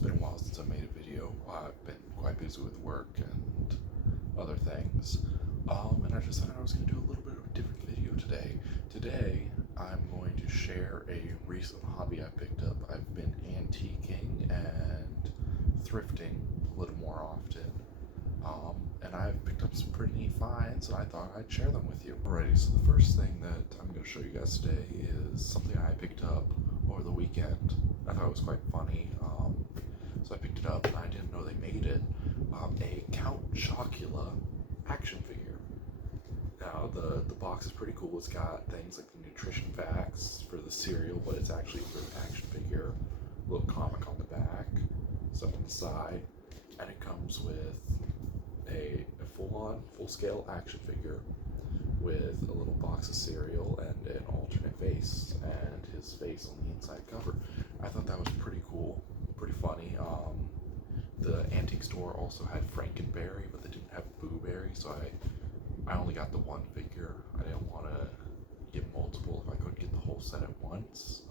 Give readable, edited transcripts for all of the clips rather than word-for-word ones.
been a while since I made a video. I've been quite busy with work and other things. And I decided I was going to do a little bit of a different video today. Today, I'm going to share a recent hobby I picked up. I've been antiquing and thrifting a little more often. And I've picked up some pretty neat finds, and I thought I'd share them with you. Alrighty, so the first thing that I'm going to show you guys today is something I picked up over the weekend. I thought it was quite funny. So I picked it up and I didn't know they made it. A Count Chocula action figure. Now the box is pretty cool. It's got things like the nutrition facts for the cereal, but it's actually for the action figure. A little comic on the back, stuff on the side, and it comes with a full-scale action figure with a little box of cereal and an alternate face, and his face on the inside cover. I thought that was pretty cool, pretty funny. The antique store also had Frankenberry, but they didn't have Boo Berry, so I only got the one figure. I didn't want to get multiple if I couldn't get the whole set at once.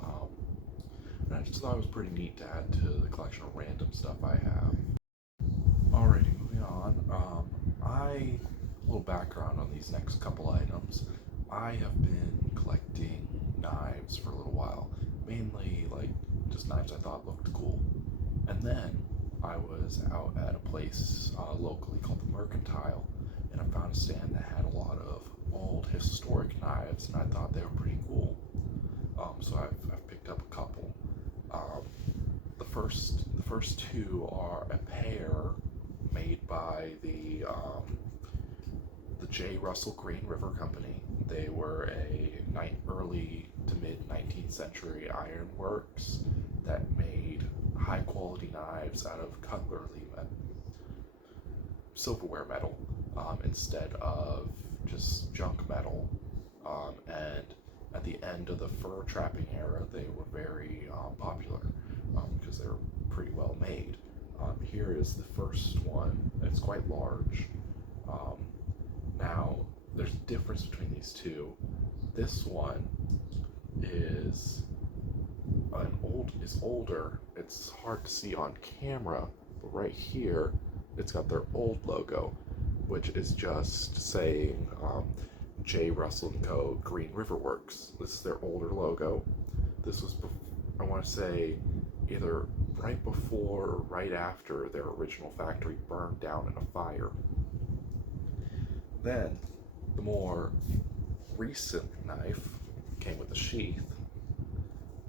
And I just thought it was pretty neat to add to the collection of random stuff I have. Alrighty, moving on. A little background on these next couple items. I have been collecting knives for a little while, mainly like just knives I thought looked cool. And then I was out at a place locally called the Mercantile, and I found a stand that had a lot of old historic knives, and I thought they were pretty cool. So I've picked up a couple. The first two are a pair made by the J. Russell Green River Company. They were a early to mid 19th century ironworks that made high quality knives out of cutlery silverware metal instead of just junk metal. And at the end of the fur trapping era, they were very popular because they were pretty well made. Here is the first one. It's quite large. Now, there's a difference between these two. This one is older. It's hard to see on camera, but right here, it's got their old logo, which is just saying J. Russell & Co. Green River Works. This is their older logo. This was, I want to say, either right before or right after their original factory burned down in a fire. Then, the more recent knife came with a sheath,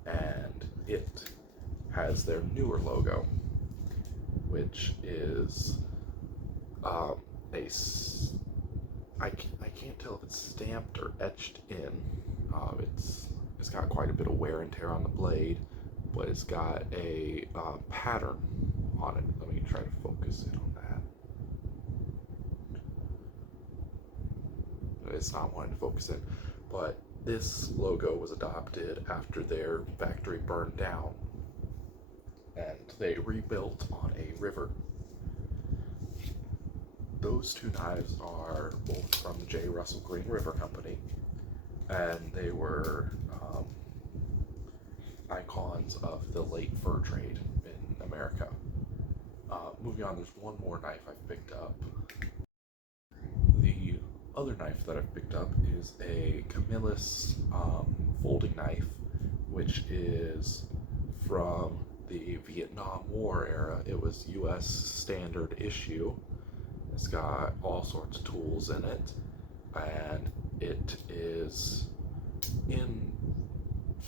and it has their newer logo, which is I can't tell if it's stamped or etched in. It's got quite a bit of wear and tear on the blade, but it's got a pattern on it. Let me try to focus in on that. It's not wanting to focus in, but this logo was adopted after their factory burned down and they rebuilt on a river. Those two knives are both from the J. Russell Green River Company, and they were icons of the late fur trade in America. Moving on, there's one more knife I've picked up. The other knife that I've picked up is a Camillus folding knife, which is from the Vietnam War era. It was US standard issue. It's got all sorts of tools in it, and it is in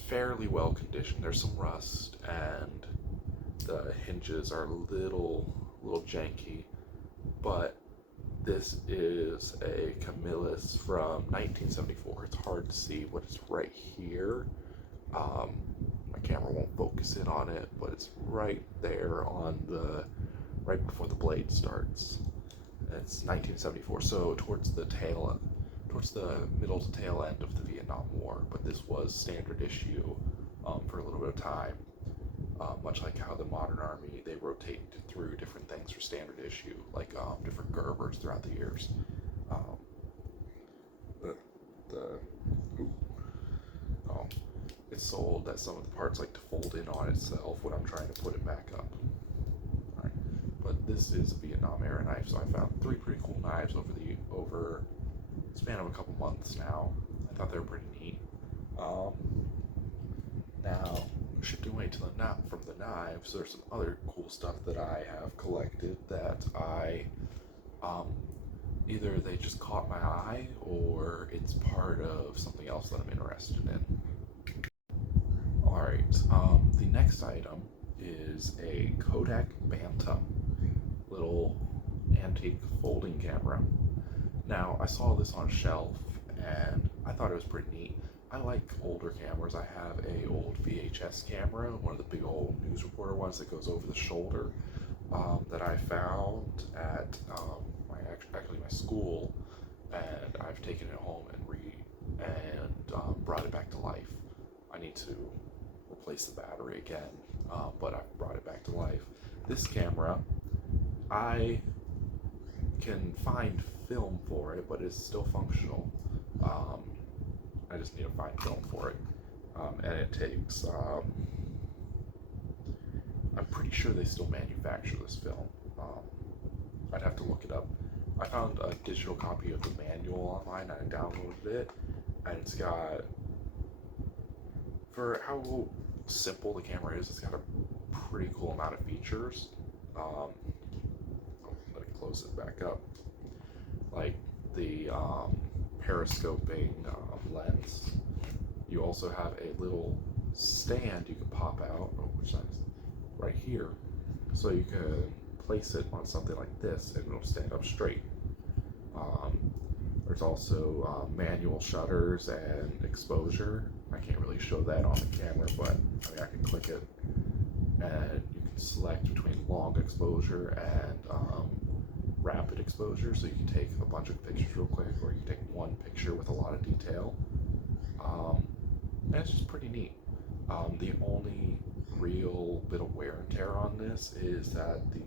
fairly well condition. There's some rust, and the hinges are a little janky, but this is a Camillus from 1974. It's hard to see what is right here. My camera won't focus in on it, but it's right there right before the blade starts. It's 1974, so towards the middle to tail end of the Vietnam War, but this was standard issue for a little bit of time. Much like how the modern army, they rotate through different things for standard issue, like different Gerbers throughout the years. It's sold that some of the parts like to fold in on itself when I'm trying to put it back up. but this is a Vietnam era knife, so I found 3 pretty cool knives over the span of a couple months now. I thought they were pretty neat. Now, shifting away to from the knives, there's some other cool stuff that I have collected that either they just caught my eye or it's part of something else that I'm interested in. Alright, the next item is a Kodak Bantam little antique folding camera. Now, I saw this on a shelf and I thought it was pretty neat. I like older cameras. I have a old VHS camera, one of the big old news reporter ones that goes over the shoulder, that I found at my school, and I've taken it home and brought it back to life. I need to replace the battery again, but I've brought it back to life. This camera, I can find film for it, but it's still functional. I just need to find film for it, and it takes, I'm pretty sure they still manufacture this film. I'd have to look it up. I found a digital copy of the manual online and I downloaded it, and it's got, for how simple the camera is, it's got a pretty cool amount of features. Let me close it back up. Like the periscoping lens. You also have a little stand you can pop out, which is right here, so you can place it on something like this and it'll stand up straight. There's also manual shutters and exposure. I can't really show that on the camera, but I mean, I can click it and you can select between long exposure and rapid exposure, so you can take a bunch of pictures real quick, or you can take one picture with a lot of detail. And it's just pretty neat. The only real bit of wear and tear on this is that the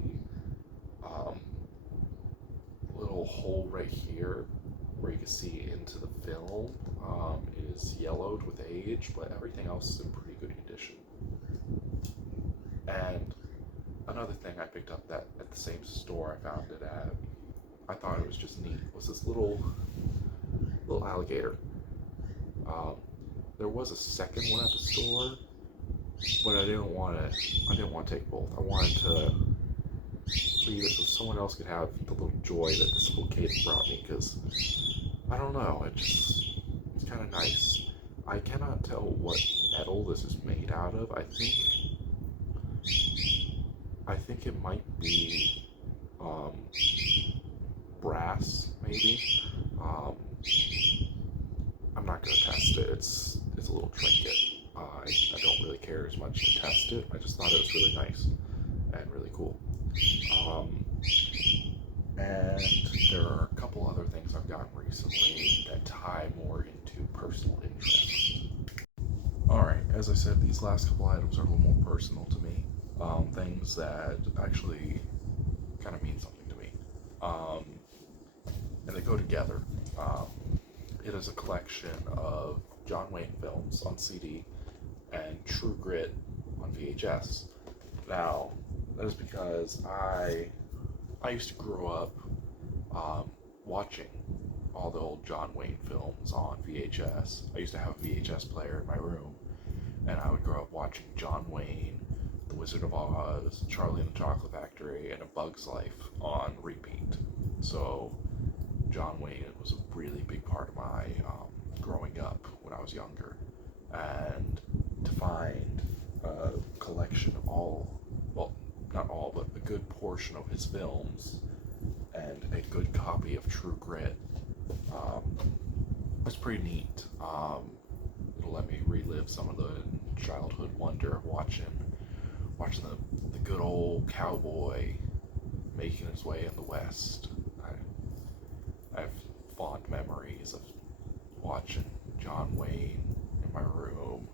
little hole right here where you can see into the film is yellowed with age, but everything else is in pretty good condition. And another thing I picked up that at the same store I found it at, I thought it was just neat, was this little alligator. There was a second one at the store, but I didn't want to take both. I wanted to leave it so someone else could have the little joy that this little kid brought me, because I don't know, it's kind of nice. I cannot tell what metal this is made out of. I think it might be brass, maybe. I'm not gonna test it. It's a little trinket. I don't really care as much to test it. I just thought it was really nice and really cool. And there are a couple other things I've gotten recently that tie more into personal interest. Alright, as I said, these last couple items are a little more personal to me. Things that actually kind of mean something to me. And they go together. It is a collection of John Wayne films on CD and True Grit on VHS. Now, that is because I used to grow up watching all the old John Wayne films on VHS. I used to have a VHS player in my room, and I would grow up watching John Wayne, The Wizard of Oz, Charlie and the Chocolate Factory, and A Bug's Life on repeat. So John Wayne was a really big part of my growing up when I was younger, and to find a collection of all, well, not all, but a good portion of his films and a good copy of True Grit, was pretty neat. It'll let me relive some of the childhood wonder of watching the good old cowboy making his way in the West. I have fond memories of watching John Wayne in my room,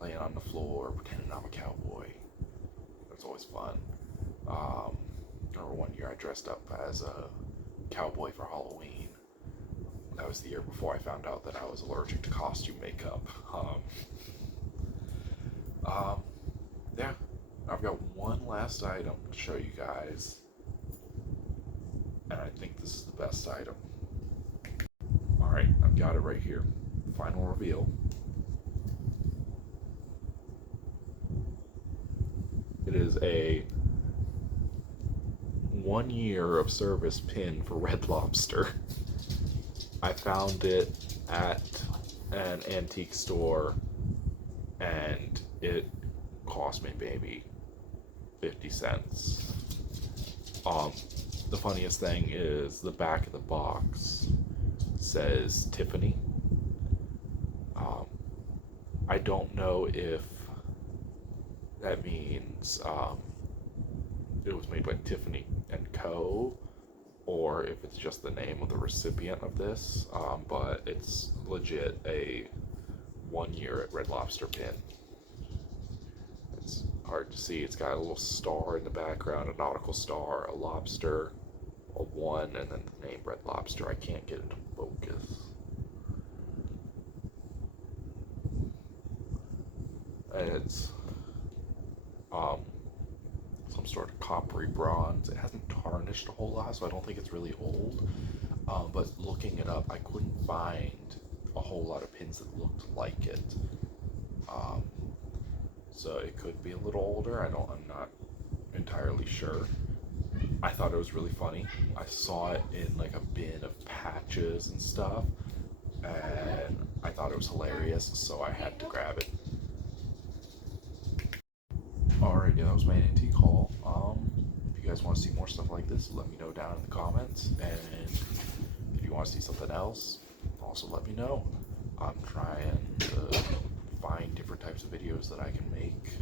laying on the floor, pretending I'm a cowboy. It was always fun. I remember one year I dressed up as a cowboy for Halloween. That was the year before I found out that I was allergic to costume makeup. Yeah, I've got one last last item to show you guys, and I think this is the best item. Alright, I've got it right here. Final reveal. It is a 1 year of service pin for Red Lobster. I found it at an antique store and it cost me maybe 50 cents. The funniest thing is the back of the box says Tiffany. I don't know if that means it was made by Tiffany and Co., or if it's just the name of the recipient of this, but it's legit a 1 year at Red Lobster pin. It's hard to see. It's got a little star in the background, a nautical star, a lobster, a 1, and then the name Red Lobster. I can't get into focus. And it's some sort of coppery bronze. It hasn't tarnished a whole lot, so I don't think it's really old. But looking it up, I couldn't find a whole lot of pins that looked like it. So it could be a little older. I'm not entirely sure. I thought it was really funny. I saw it in like a bin of patches and stuff, and I thought it was hilarious, so I had to grab it. Alright, yeah, that was my antique haul. If you guys want to see more stuff like this, let me know down in the comments. And if you want to see something else, also let me know. I'm trying to find different types of videos that I can make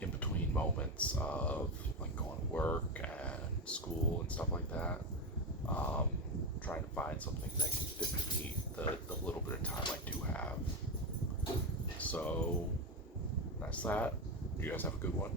in between moments of like going to work and school and stuff like that. Trying to find something that can fit me the little bit of time I do have. So that's that. You guys have a good one.